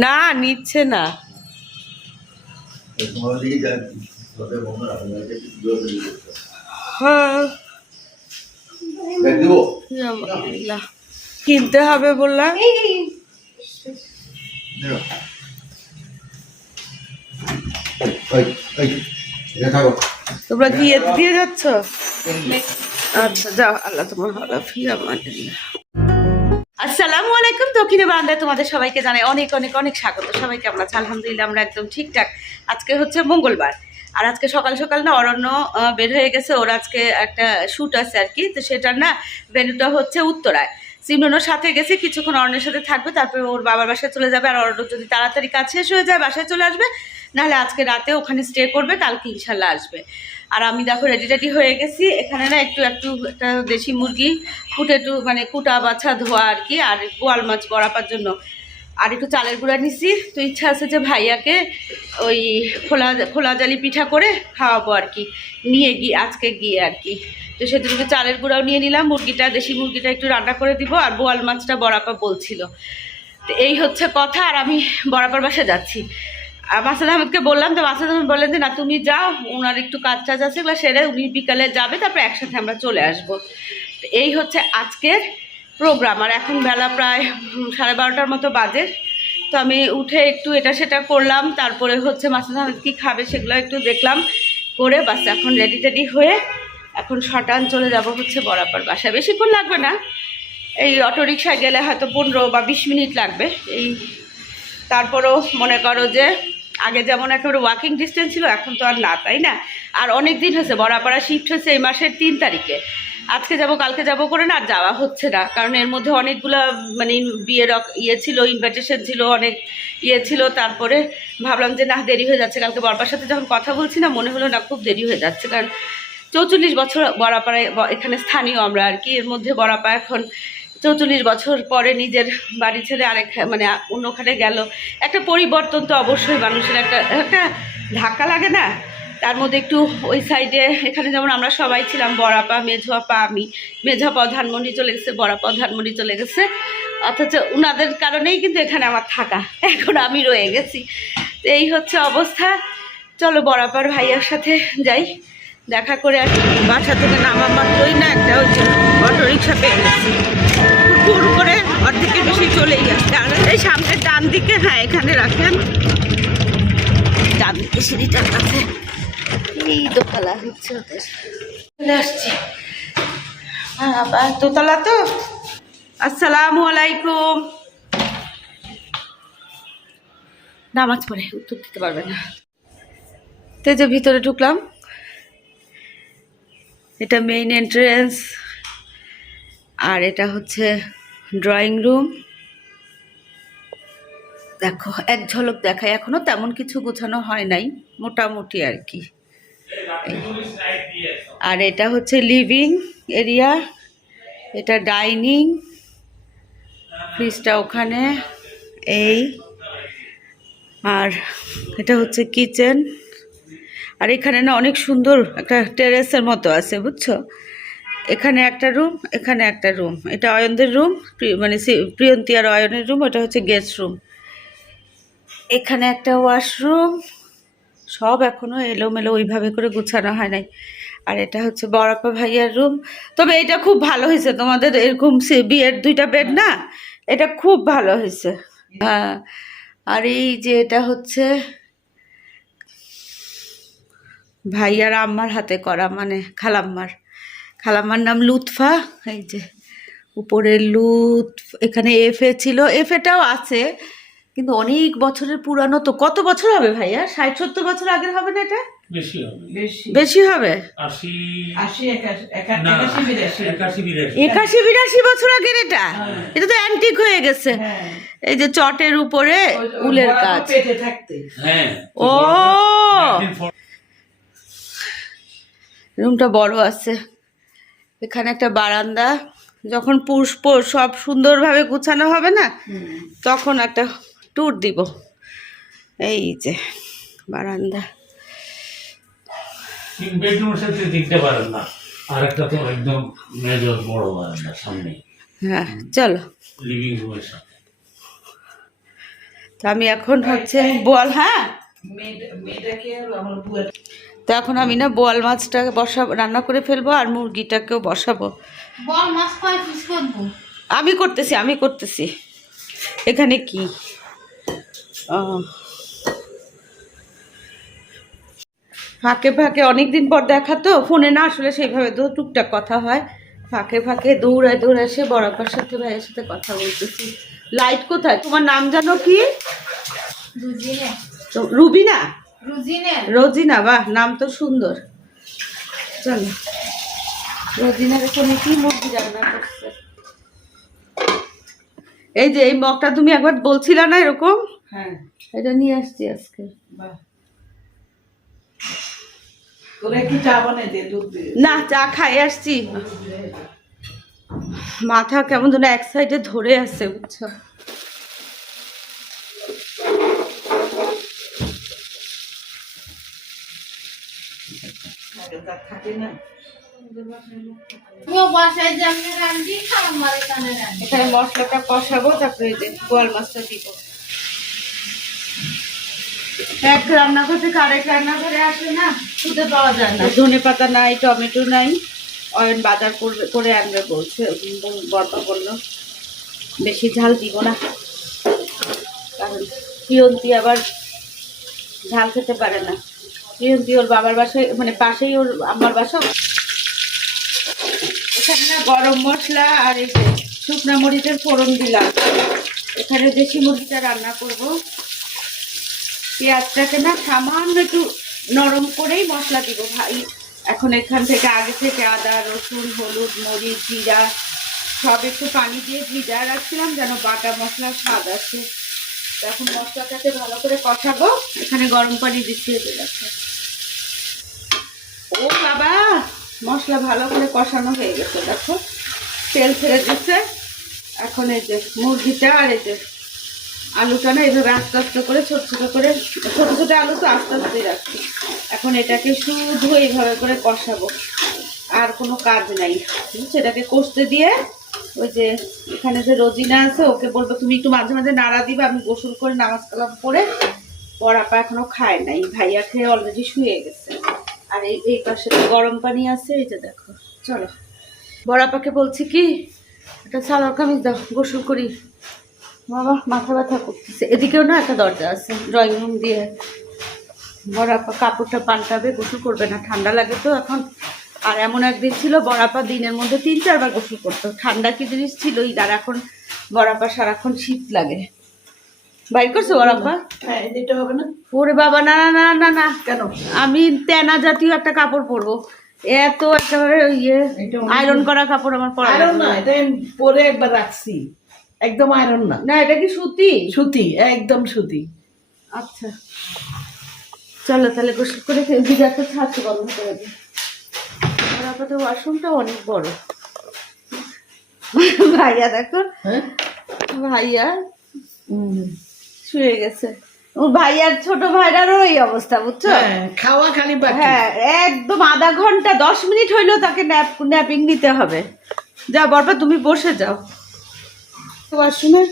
না নিচ্ছে না। হ্যাঁ। কিনতে হবে বললাম। তোমরা কি দিয়ে যাচ্ছ? আচ্ছা যাও আল্লাহ তোমার ভালো ফিরা আসসালামু আলাইকুম, দক্ষিণে বারান্দায় তোমাদের সবাইকে জানাই অনেক অনেক অনেক স্বাগত। সবাই কেমন আছে? আলহামদুলিল্লাহ, আমরা একদম ঠিকঠাক। আজকে হচ্ছে মঙ্গলবার। আর আজকে সকাল সকাল না অরণ্য বের হয়ে গেছে। ওর আজকে একটা শ্যুট আছে আর কি। তো সেটার না ভেন্যুটা হচ্ছে উত্তরায়। সিমরনের সাথে গেছে, কিছুক্ষণ অরণ্যের সাথে থাকবে, তারপরে ওর বাবার বাসায় চলে যাবে। আর অরণ্য যদি তাড়াতাড়ি কাজ শেষ হয়ে যায়, বাসায় চলে আসবে, নাহলে আজকে রাতে ওখানে স্টে করবে, কালকে ইনশাল্লাহ আসবে। আর আমি দেখো রেডি রেডি হয়ে গেছি। এখানে না একটু একটু একটা দেশি মুরগি কুটে একটু মানে কুটা বাছা ধোয়া আর কি, আর গোয়াল মাছ বড়াপার জন্য। আর একটু চালের গুঁড়া নিছি। তো ইচ্ছা আছে যে ভাইয়াকে ওই খোলা খোলা জালি পিঠা করে খাওয়াবো আর কি। নিয়ে গিয়ে, আজকে গিয়ে আর কি। তো সেদিন একটু চালের গুঁড়াও নিয়ে নিলাম, মুরগিটা, দেশি মুরগিটা একটু রান্না করে দিব, আর বোয়াল মাছটা বড়াপা বলছিল। তো এই হচ্ছে কথা, আর আমি বরাবর বাসা যাচ্ছি। আর মাসাদ আহমেদকে বললাম, তো মাসাদ আহমেদ বললেন যে, না, তুমি যাও, ওনার একটু কাজ টাজ আছে, এগুলো সেরে উনি বিকালে যাবে, তারপর একসাথে আমরা চলে আসব। তো এই হচ্ছে আজকের প্রোগ্রাম আর এখন বেলা প্রায় সাড়ে বারোটার মতো বাজে। তো আমি উঠে একটু এটা সেটা করলাম, তারপরে হচ্ছে মাসাদ আহমেদ কী খাবে সেগুলো একটু দেখলাম করে, বাস এখন রেডি টেডি হয়ে এখন শটান চলে যাব হচ্ছে বরাবর বাসায়। বেশিক্ষণ লাগবে না, এই অটোরিকশায় গেলে হয়তো পনেরো বা বিশ মিনিট লাগবে। এই তারপরেও মনে করো যে আগে যেমন একেবারে ওয়াকিং ডিস্টেন্স ছিল, এখন তো আর না, তাই না? আর অনেক দিন হয়েছে বড়াপাড়া শিফট হয়েছে এই মাসের তিন তারিখে। আজকে যাব, কালকে যাব করে না, আর যাওয়া হচ্ছে না। কারণ এর মধ্যে অনেকগুলা মানে বিয়ের ইয়ে ছিল ইনভাইটেশন ছিল, অনেক ইয়ে ছিল। তারপরে ভাবলাম যে, না, দেরি হয়ে যাচ্ছে। কালকে বরপার সাথে যখন কথা বলছি না, মনে হলো না, খুব দেরি হয়ে যাচ্ছে। কারণ চৌচল্লিশ বছর বড়াপাড়ায় ব- এখানে স্থানীয় আমরা আর কি। এর মধ্যে বড়াপা এখন চৌচল্লিশ বছর পরে নিজের বাড়ি ছেড়ে আরেক মানে অন্যখানে গেল। একটা পরিবর্তন তো অবশ্যই মানুষের একটা একটা ধাক্কা লাগে না? তার মধ্যে একটু ওই সাইডে এখানে যেমন আমরা সবাই ছিলাম, বড়াপা মেঝোয়াপা আমি। মেঝাপা ধানমন্ডি চলে গেছে বড়াপা ধানমন্ডি চলে গেছে। অথচ উনাদের কারণেই কিন্তু এখানে আমার থাকা। এখন আমি রয়ে গেছি। এই হচ্ছে অবস্থা। চলো বড়াপার ভাইয়ার সাথে যাই। দেখা করে আর বাসা থেকে নামা মাত্রই না, একটা হচ্ছে অটো রিক্সা পেয়ে গেছি। হুড় করে অর্ধেকের বেশি চলেই যাচ্ছে। আর এই সামনের ডান দিকে হ্যাঁ এখানে রাখেন। ডান দিকে সিঁড়িটার কাছে। এই দোতলা চলে আসছি। আবার দোতলা তো? আসসালামু আলাইকুম। নামাজ পড়ে, উত্তর দিতে পারবে না। তো যে ভিতরে ঢুকলাম, এটা মেইন এন্ট্রেন্স আর এটা হচ্ছে ড্রয়িং রুম দেখো, এক ঝলক দেখায়, এখনও তেমন কিছু গোছানো হয় নাই, মোটামুটি আর কি। আর এটা হচ্ছে লিভিং এরিয়া এটা ডাইনিং ফ্রিজটা ওখানে, এই। আর এটা হচ্ছে কিচেন আর এখানে না অনেক সুন্দর একটা টেরেসের মতো আছে, বুঝছ? এখানে একটা রুম এখানে একটা রুম এটা অয়নদের রুম মানে প্রিয়ন্তী আর অয়নের রুম ওটা হচ্ছে গেস্ট রুম এখানে একটা ওয়াশরুম সব এখনও এলোমেলো ওইভাবে করে গুছানো হয় নাই। আর এটা হচ্ছে বড়াপা ভাইয়ার রুম। তবে এটা খুব ভালো হয়েছে তোমাদের, এরকম বিয়ের দুইটা বেড না? এটা খুব ভালো হয়েছে। হ্যাঁ আর এই যে এটা হচ্ছে ভাইয়ার আম্মার হাতে করা মানে খালাম্মার। খালাম্মার নাম লুৎফা, এই যে উপরে লুৎ এখানে এফে ছিল। এফেটাও আছে কিন্তু অনেক বছরের পুরানো তো কত বছর হবে ভাইয়া? ষাট সত্তর বছর আগের হবে না এটা? বেশি হবে। বেশি। একাশি বিরাশি। বছর আগের এটা? এটা তো অ্যান্টিক হয়ে গেছে। হ্যাঁ। এই যে চটের উপরে উলের কাজ। হ্যাঁ। ও! রুমটা বড় আছে। এখানে একটা বারান্দা। যখন পুষ্প সব সুন্দরভাবে গুছানো হবে না তখন একটা ট্যুর দিব। এই যে বারান্দা। হ্যাঁ চলো। লিভিং তো আমি এখন হচ্ছে বোয়াল হ্যাঁ? তো এখন আমি না বোয়াল মাছটাকে বসাবো রান্না করে ফেলব আর মুরগিটাকেও বসাবো। বল আমি করতেছি আমি করতেছি। এখানে কি। ফাঁকে ফাঁকে অনেকদিন পর দেখা তো ফোনে না আসলে সেইভাবে তো টুকটাক কথা হয়। ফাঁকে ফাঁকে দৌড়ায় দৌড়ায় এসে বরাবর সাথে ভাইয়ের সাথে কথা বলতেছি। লাইট কোথায়? তোমার নাম জানো কি? তো রুবিনা? রুজিনে। রোজিনা বাহ নাম তো সুন্দর। চলো। রোজিনার এখানে কি মুরগি রান্না করছে? এই যে এই মগটা তুমি একবার বলছিলে না এরকম? হ্যাঁ। এটা নিয়ে আসছি আজকে। বাহ। তোরা কি চা বানাইতে দুধ না চা খাই আসছি। মাথা কেমন যেন এক সাইডে ধরে আছে বুঝছ? এখানে মশলাটা কষাবো তারপরে এই গোয়াল মাছটা দিব। এক রান্নাঘর থেকে আরেক রান্নাঘরে আসলে না খুঁজে পাওয়া যায় না। ধনে পাতা নাই, টমেটো নাই, অয়ন বাজার করবে, করে আনবে বলছে বর্মা বলল, বেশি ঝাল দিব না। কারণ প্রিয়ন্তি আবার ঝাল খেতে পারে না। প্রিয়ন্তি ওর বাবার বাসায় মানে পাশেই ওর আমার বাসা। এখানে না গরম মশলা আর এই শুকনা মরিচের ফোড়ন দিলাম। এখানে দেশি মুরগিটা রান্না করব। পেঁয়াজটাকে না সামান্য একটু নরম করেই মশলা দিব ভাই। এখন এখান থেকে আগে থেকে আদা, রসুন, হলুদ, মরিচ, জিরা, সব একটু পানি দিয়ে ভিজা রাখছিলাম যেন বাটা মশলার স্বাদ তো এখন মশলাটাকে ভালো করে কষাবো। এখানে গরম পানি এতে দেখো ও বাবা, মশলা ভালো করে কষানো হয়ে গেছে, দেখো। তেল ছেড়ে দিচ্ছে। এখন এই যে মুরগিটা আর এই যে আলুটা না এভাবে আস্তে আস্তে করে, ছোট ছোট করে, ছোট ছোট আলু তো আস্তে আস্তে রাখছি এখন এটাকে শুধু এইভাবে করে কষাবো। আর কোনো কাজ নাই। এটাকে কষতে দিয়ে ওই যে এখানে যে রোজিনা আছে, ওকে বলব, তুমি একটু মাঝে মাঝে নাড়া দিবে, আমি গোসল করে নামাজ কালাম করে পড়াপা এখনও খায় নাই। ভাইয়া খেয়ে অলরেডি শুয়ে গেছে। আর এই এই পাশে তো গরম পানি আছে যে দেখো, চলো। বড়াপাকে বলছি কি, একটা সালোয়ার কামিজ দাও, গোসল করি। বাবা মাথা ব্যথা করতেছে। এদিকেও না একটা দরজা আছে ড্রয়িং রুম দিয়ে। বড়াপা কাপড়টা পাল্টাবে গোসল করবে না ঠান্ডা লাগে তো এখন। আর এমন একদিন ছিল বড়াপা দিনের মধ্যে তিন চারবার গোসল করতো। ঠান্ডা কি জিনিস ছিলই আর এখন বড়াপা সারাক্ষণ শীত লাগে। বাইর করছ বড়াপা হ্যাঁ এটা হবে না? ওরে বাবা না না না না না। কেন? আমি তেনা জাতীয় একটা কাপড় পরবো। এত একেবারে ইয়ে আয়রন করা কাপড় আমার পরা না। এটা পরে একবার রাখছি। একদম আয়রন না। না এটা কি সুতি? সুতি একদম সুতি। আচ্ছা। চলো তাহলে গোসল করে দিদি একটা ছাড়তে বন্ধ করে দিই আমার আপাতত ওয়াশরুমটা অনেক বড়। ভাইয়া দেখো। হ্যাঁ? ভাইয়া। শুয়ে গেছে। ও ভাইয়ার ছোট ভাইরারও এই অবস্থা বুঝছ? হ্যাঁ খাওয়া খালি হ্যাঁ একদম আধা ঘণ্টা দশ মিনিট হইলেও তাকে ন্যাপ ন্যাপিং নিতে হবে। যা বরপা তুমি বসে যাও। ওয়াশরুমে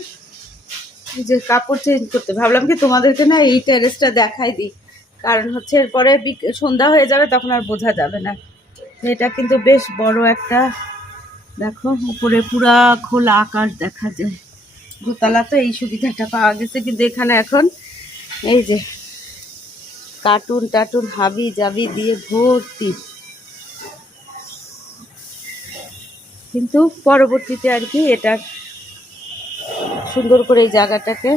এই যে কাপড় চেঞ্জ করতে। ভাবলাম কি তোমাদেরকে না এই টেরেসটা দেখাই দিই। কারণ হচ্ছে এরপরে সন্ধ্যা হয়ে যাবে তখন আর বোঝা যাবে না। এটা কিন্তু বেশ বড় একটা, দেখো, উপরে পুরা খোলা আকাশ দেখা যায়। দোতলা তো এই সুবিধাটা পাওয়া গেছে, কিন্তু এখানে এখন এই যে কার্টুন টাটুন হাবি জাবি দিয়ে ভর্তি। কিন্তু পরবর্তীতে আর কি এটা সুন্দর করে এই জায়গাটাকে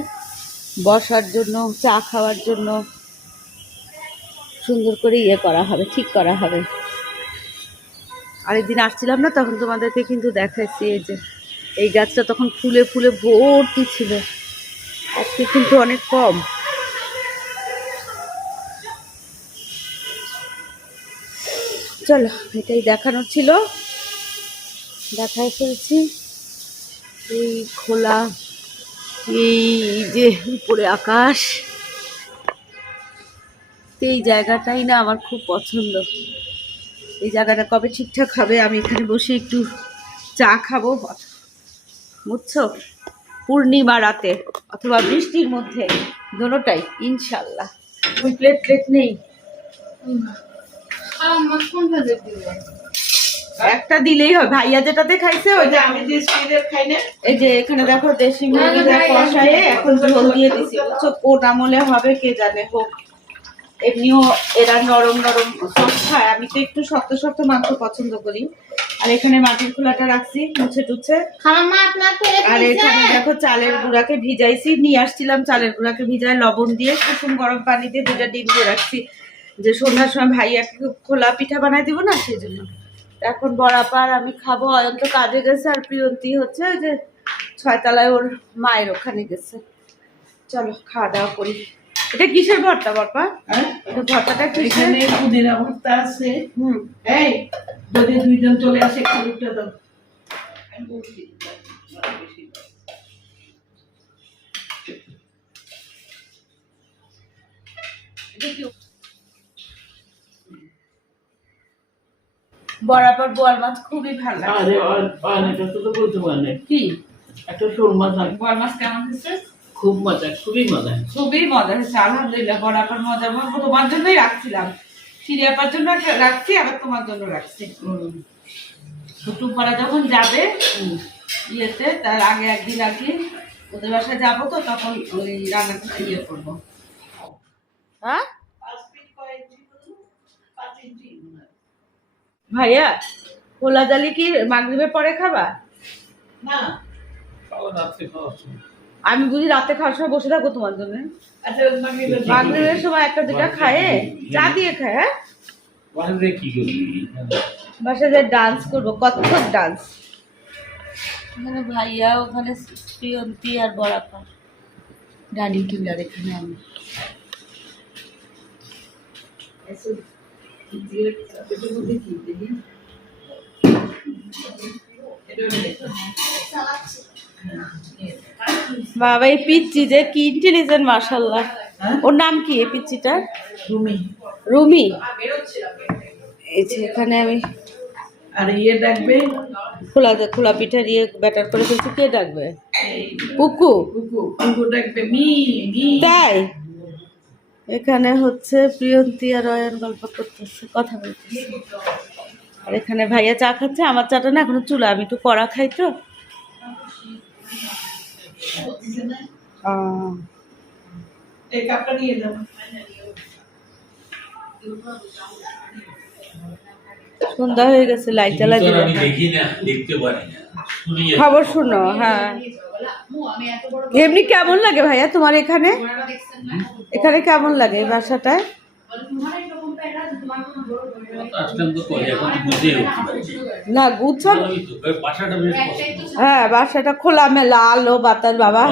বসার জন্য, চা খাওয়ার জন্য সুন্দর করে ইয়ে করা হবে, ঠিক করা হবে। আরেকদিন আসছিলাম না, তখন তোমাদেরকে কিন্তু দেখাচ্ছি এই যে এই গাছটা তখন ফুলে ফুলে ভর্তি ছিল। আজকে কিন্তু অনেক কম। চলো, এটাই দেখানোর ছিল। দেখাই ফেলছি। এই খোলা এই যে উপরে আকাশ এই জায়গাটাই না আমার খুব পছন্দ। এই জায়গাটা কবে ঠিকঠাক হবে আমি এখানে বসে একটু চা খাব। বুঝছ? পূর্ণিমা রাতে অথবা বৃষ্টির মধ্যে দোনোটাই ইনশাল্লাহ। ওই প্লেট প্লেট নেই একটা দিলেই হয় ভাইয়া যেটাতে খাইছে ওই যে আমি যে স্পিডের খাই না। এই যে এখানে দেখো দেশি মুরগিটা কষায়ে এখন ঝোল দিয়ে দিছি। বুঝছ কোন আমলে হবে কে জানে হোক। এমনিও এরা নরম নরম সব খায়। আমি তো একটু শক্ত শক্ত মাংস পছন্দ করি। আর এখানে মাটির খোলাটা রাখছি মুছে টুছে। আর এখানে দেখো চালের গুঁড়াকে ভিজাইছি নিয়ে আসছিলাম চালের গুঁড়াকে ভিজায় লবণ দিয়ে কুসুম গরম পানি দিয়ে দুটা ডিম দিয়ে রাখছি। যে সন্ধ্যার সময় ভাইয়াকে খোলা পিঠা বানাই দিব না সেই জন্য। এখন বরাপার আমি খাব অয়ন্ত কাজে গেছে আর প্রিয়ন্তী হচ্ছে যে ছয়তলায় ওর মায়ের ওখানে গেছে। চলো খাওয়া দাওয়া করি। এটা কিসের ভর্তা বাপা হ্যাঁ? এটা ভর্তাটা কিসের? পুদিনা ভর্তা আছে। হুম। এই যদি দুইজন চলে আসে খালুকটা দাও। আমি বলছি, বরাবর বোয়াল মাছ খুবই ভালো লাগে। আরে আর- আর তো তো বলতে পারে কি? একটা শোল মাছ আছে বোয়াল মাছ কেমন হয়েছে? খুব মজা খুবই মজা। খুবই মজা হয়েছে আলহামদুলিল্লাহ বরাবর মজা। তোমার জন্যই রাখছিলাম। সিরিয়াপার জন্য একটা রাখছি আবার তোমার জন্য রাখছি। কুটুম যখন যাবে ইয়েতে তার আগে একদিন আর কি ওদের বাসায় যাব তো তখন ওই রান্নাটা ইয়ে করব। হ্যাঁ? ভাইয়া খোলা জালি কি মাগরিবের পরে খাবা? না। আমি বুঝি রাতে খাওয়ার সময় বসে থাকব তোমার জন্য। আচ্ছা মাগরিবের সময় একটা দুটা খায়? চা দিয়ে খায় হ্যাঁ? বাসায় যে ডান্স করব কত্থক ডান্স এখানে ভাইয়া ওখানে প্রিয়ন্তী আর বরাপার ডাইনিং টেবিল এখানে আমি। বাবা এই পিচ্ছি যে কি ইন্টেলিজেন্ট মার্শাল্লাহ হ্যাঁ? ওর নাম কি এই পিচ্ছিটার তুমি রুমি। এই যে এখানে আমি আর ইয়ে ডাকবে? খোলা খোলা পিঠা দিয়ে ব্যাটার করে ফেলছি কে ডাকবে? পুকু কুকু। কুকু ডাকবে মি মি। তাই? এখানে হচ্ছে প্রিয়ন্তী আর অয়ন গল্প করতেছে কথা বলতেছে। আর এখানে ভাইয়া চা খাচ্ছে আমার চাটা না এখনও চুলা আমি একটু কড়া খাই তো। সন্ধ্যা হয়ে গেছে লাইট খবর শুনো হ্যাঁ। এমনি কেমন লাগে ভাইয়া তোমার এখানে? এখানে কেমন লাগে বাসাটায়? না হ্যাঁ বাসাটা খোলামেলা, আলো বাবা।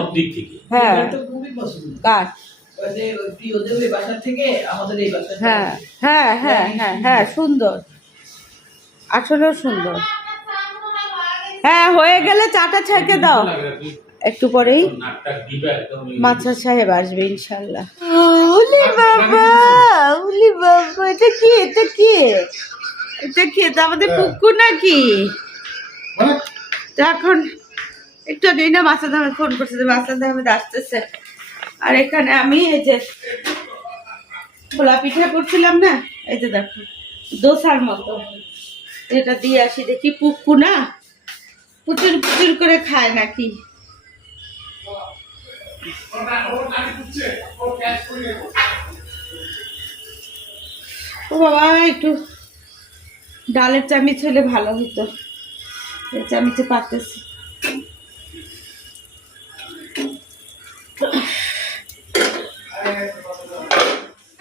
হ্যাঁ। হ্যাঁ হ্যাঁ হ্যাঁ হ্যাঁ হ্যাঁ সুন্দর। আসলেও সুন্দর। হ্যাঁ হয়ে গেলে চাটা ছেঁকে দাও। একটু পরেই মাছা সাহেব আসবে ইনশাল্লাহ। উলি বাবা উলি বাবা এটা কি এটা কি? এটা কি এটা আমাদের কুকুর নাকি? তো এখন একটু আগে না মাসাদ আহমেদ ফোন করছে যে মাসাদ আহমেদ আসতেছে। আর এখানে আমি এই যে খোলা পিঠা করছিলাম না এই যে দেখো দোসার মতো। এটা দিয়ে আসি দেখি পুক্কু না? পুচুর পুচুর করে খায় নাকি? ও বাবা একটু ডালের চামিচ হলে ভালো হতো। চামিচে পারতেছি।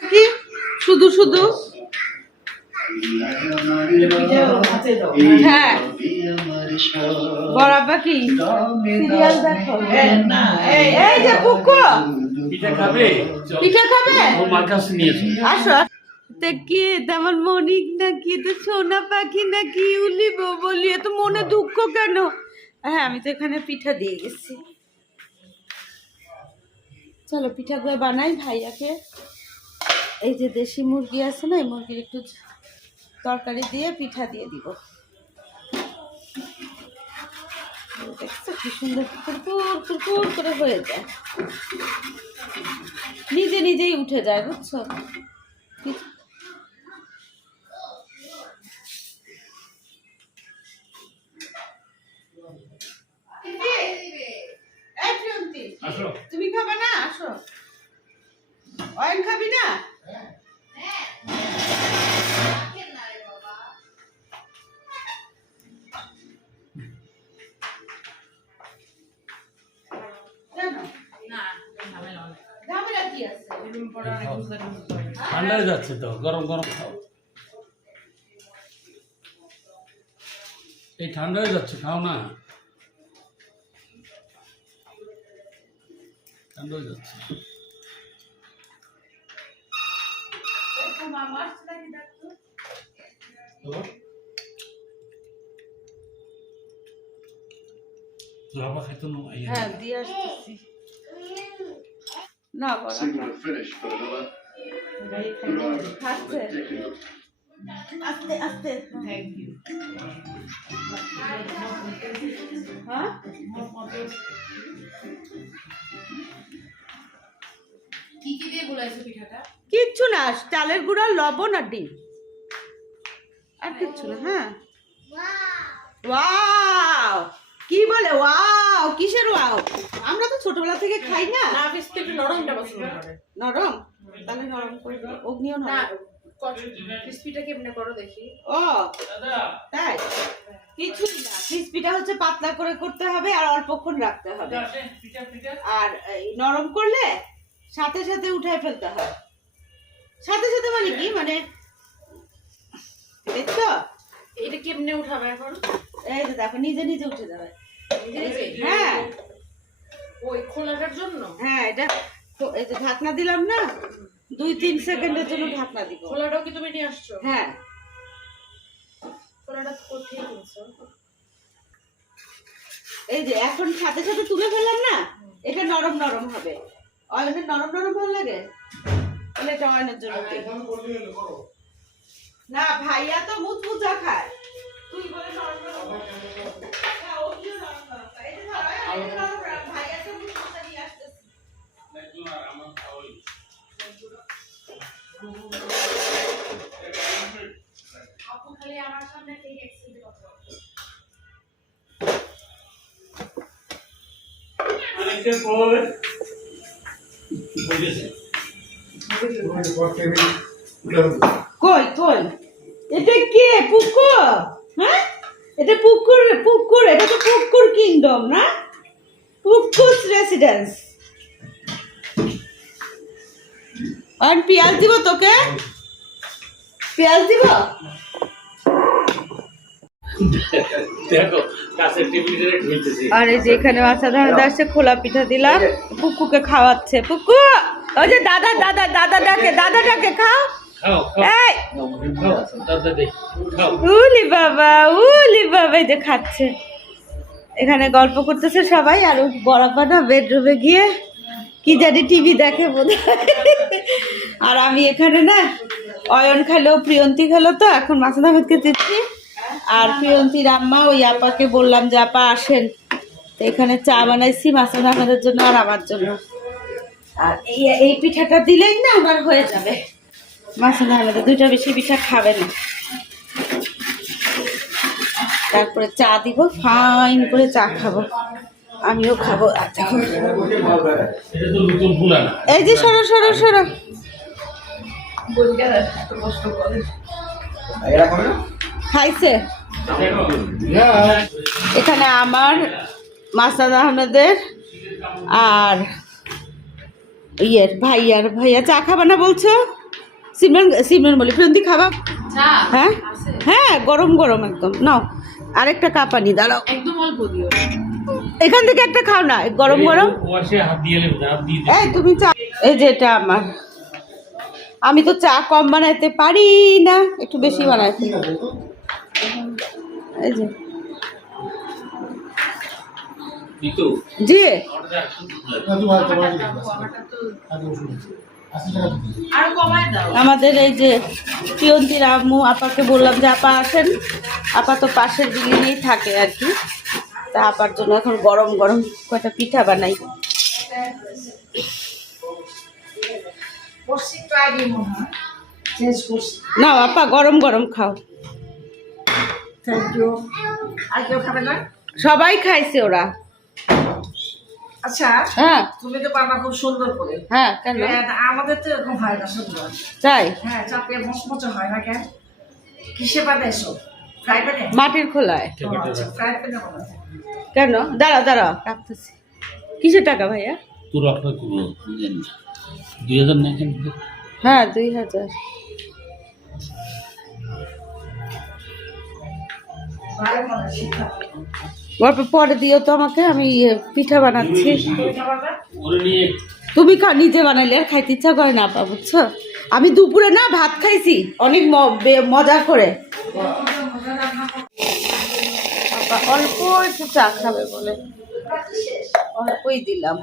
কি? শুধু শুধু? হ্যাঁ। বরাবা কি? সিরিয়াল দেখো। এই, না এই এই যে পুকু পিঠা খাবে? পিঠা খাবে? ও মার কাছে নিয়েছে। আসো তা কি এটা মনিক নাকি? তো সোনা পাখি নাকি? উলিব বলি এত মনে দুঃখ কেন? হ্যাঁ আমি তো এখানে পিঠা দিয়ে গেছি। চলো পিঠাগুলো বানাই ভাইয়াকে। এই যে দেশি মুরগি আছে না এই মুরগির একটু তরকারি দিয়ে পিঠা দিয়ে দিব। দেখছ কি সুন্দর কুরকুর কুরকুর করে হয়ে যায়। নিজে নিজেই উঠে যায় বুঝছ? তুমি খাবে না? আসো। অয়েন খাবি না? কি ঠান্ডায় যাচ্ছে তো, গরম গরম খাও। এই ঠান্ডায় যাচ্ছে, খাও না। ঠান্ডায় যাচ্ছে। লাভা খাইতো না হ্যাঁ দিয়ে আসতেছি। না বলো Signal finished for another খাচ্ছে ridiculous. আস্তে আস্তে। থ্যাংক ইউ হ্যাঁ কি কি দিয়ে গুলাইছো পিঠাটা? কিচ্ছু না চালের গুঁড়া লবণ আর ডিম। আর কিচ্ছু না হ্যাঁ। ওয়াও কি বলে? ওয়াও কিসের ওয়াও? আমরা তো ছোটবেলা থেকে খাই না। না বিস্কুট একটু নরমটা পছন্দ করে। নরম? তাহলে নরম করে অগ্নিও না ক্রিস্পিটা কেমনে করো দেখি। ও তাই? কিছুই না ক্রিসপিটা হচ্ছে পাতলা করে করতে হবে আর অল্পক্ষণ রাখতে হবে। আর নরম করলে সাথে সাথে উঠায় ফেলতে হয়। সাথে সাথে মানে কি? মানে দেখছ? এটা কেমনে উঠাবে এখন? এই যে দেখো নিজে নিজে উঠে যাবে। হ্যাঁ। ওই খোলাটার জন্য? হ্যাঁ এটা এই যে ঢাকনা দিলাম না দুই তিন সেকেন্ডের জন্য ঢাকনা দিব। খোলাটাও কি তুমি নিয়ে আসছো? হ্যাঁ। খোলাটা কোথায় কিনছো এই যে এখন সাথে সাথে তুলে ফেললাম না এটা নরম নরম হবে। অয়েলের নরম নরম ভালো লাগে? তাহলে এটা অয়েলের জন্য না ভাইয়া তো মুচমুচা খায়। তুই বলে নরম কই কই? এটা কে? পুকুর? হ্যাঁ? এটা পুকুর পুকুর এটা তো পুকুর কিংডম না? পুকুর রেসিডেন্স আর পেঁয়াজ দিব তোকে? পেঁয়াজ দিব দেখো কাছের টেবিল ধরে ঢুলতেছি আর এই যে এখানে দাদা খোলা পিঠা দিলাম পুকুকে খাওয়াচ্ছে পুকু! ওই যে দাদা দাদা দাদা ডাকে দাদা ডাকে খাও। উলি বাবা উলি বাবা এই যে খাচ্ছে। এখানে গল্প করতেছে সবাই আর ওই বড়াপা বেডরুমে গিয়ে কি জানি টিভি দেখে বোধ আর আমি এখানে না অয়ন খেলো প্রিয়ন্তী খেলো তো এখন মাসুদ আহমেদকে দিচ্ছি। আর প্রিয়ন্তীর আম্মা, ওই আপাকে বললাম যে, আপা, আসেন। তো এখানে চা বানাইছি মাসুদ আহমেদের জন্য আর আমার জন্য। আর এই এই পিঠাটা দিলেই না আমার হয়ে যাবে। মাসুদ আহমেদের দুইটা বেশি পিঠা খাবে না। তারপরে চা দিব, ফাইন করে চা খাব। আমিও খাব এই যে সরো সরো সরো। খাইছে? এখানে আমার মাসাদ আহমেদের আর ইয়ের ভাইয়ার ভাইয়া চা খাবা না বলছো? সিমরান সিমরান বলি প্রিয়ন্তি খাবা? হ্যাঁ? হ্যাঁ গরম গরম একদম। নাও আরেকটা কাপ আনি দাঁড়াও। একদম অল্প দিও। এখান থেকে একটা খাও না গরম গরম। এই তুমি চা এই যে এটা আমার। আমি তো চা কম বানাইতে পারি না একটু বেশি বানাইতে এই যে। জি। আরও কমায় দাও আমাদের এই যে প্রিয়ন্তীর আম্মু আপাকে বললাম যে আপা আসেন। আপা তো পাশের বিল্ডিংয়েই থাকে আর কি। তা আপার জন্য এখন গরম গরম কয়টা পিঠা বানাই। না আপা গরম গরম খাও। আর কেউ খাবে না? সবাই খাইছে ওরা। আচ্ছা হ্যাঁ। তুমি তো বাবা খুব সুন্দর করে। হ্যাঁ কেন? হ্যাঁ, আমাদের তো এরকম হয় না সুন্দর। তাই? হ্যাঁ চাপে মচমচে হয় না কেন? কিসে বানাইছো ফ্রাই প্যানে? মাটির খোলায়। ফ্রাই প্যানে বানাই কেন? দাঁড়া দাঁড়া রাখতেছি। কিসের টাকা ভাইয়া? আপনার দুই হাজার হ্যাঁ দুই হাজার। পরে দিও তো আমাকে আমি ইয়ে, পিঠা বানাচ্ছি। তুমি নিজে বানাইলে আর খাইতে ইচ্ছা করে না আপা বুঝছ? আমি দুপুরে না ভাত খাইছি অনেক মজা করে। অল্প একটু চা খাবে বলে। অল্পই দিলাম।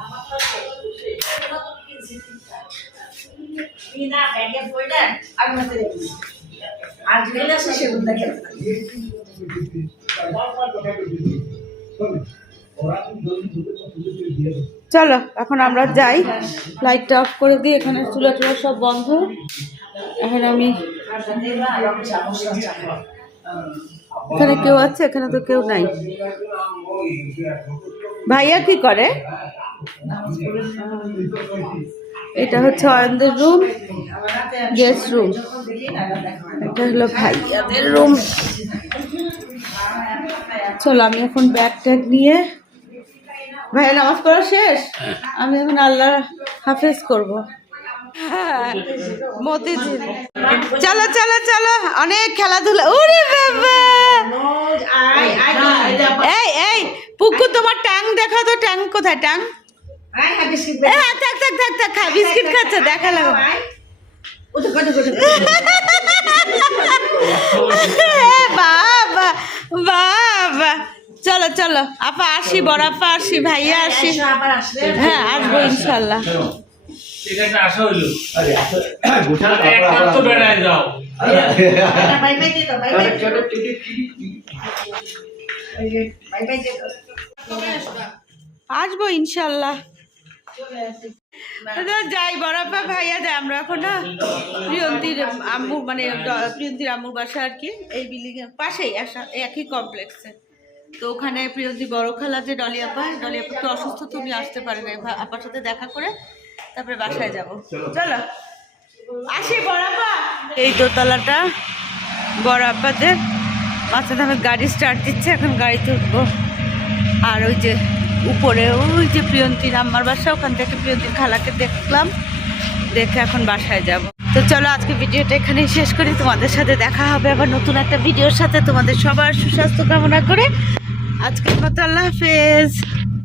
চলো, এখন আমরা যাই। লাইটটা অফ করে দিই এখানে চুলা টুলা সব বন্ধ। এখন আমি এখানে কেউ আছে? এখানে তো কেউ নাই। ভাইয়া কি করে? এটা হচ্ছে অয়নদের রুম গেস্ট রুম এটা হলো ভাইয়াদের রুম চলো আমি এখন ব্যাগ ট্যাগ নিয়ে ভাই নামাজ পড়া শেষ? আমি এখন আল্লাহ হাফেজ করব। মতিঝিল। চলো চলো চলো অনেক খেলাধুলা। ওরে বাবা! এই এই পুকু তোমার ট্যাং দেখো তো ট্যাং কোথায় ট্যাং? হ্যাঁ, থাক থাক থাক থাক খা বিস্কিট খাচ্ছে দেখা লাগো এ বাবা! বাবা চলো চলো আপা আসি বড় আপা আসি ভাইয়া আসি। হ্যাঁ আসব ইনশাল্লাহ। এখানে আসা হইল। আরে আসলে গোটা একবার তো বেড়ায় যাও। বাই বাই দিয়ে দাও বাই। বাই বাই বাই দিয়ে দাও আসব ইনশাল্লাহ। যাই বড়াপা ভাইয়া যাই আমরা এখন না প্রিয়ন্তীর আম্মু মানে প্রিয়ন্তীর আম্মুর বাসা আর কি, এই বিল্ডিং এর পাশেই, আসা, একই কমপ্লেক্সে তো ওখানে প্রিয়ন্তী বড় খালা যে ডলিয়াপা ডলিয়াপা একটু অসুস্থ তুমি আসতে পারে না আপার সাথে দেখা করে তারপরে বাসায় যাব। চলো, আসি বড়াপা এই দোতলাটা বড় আপাদের মাথা ধামে গাড়ি স্টার্ট দিচ্ছে, এখন গাড়িতে উঠবো। আর ওই যে উপরে ওই যে প্রিয়ন্তীর আমার বাসা, ওখান থেকে প্রিয়ন্তীর খালাকে দেখলাম। দেখে এখন বাসায় যাব। তো চলো আজকে ভিডিওটা এখানেই শেষ করি। তোমাদের সাথে দেখা হবে আবার নতুন একটা ভিডিওর সাথে। তোমাদের সবার সুস্বাস্থ্য কামনা করে আজকের মতো আল্লাহ হাফেজ।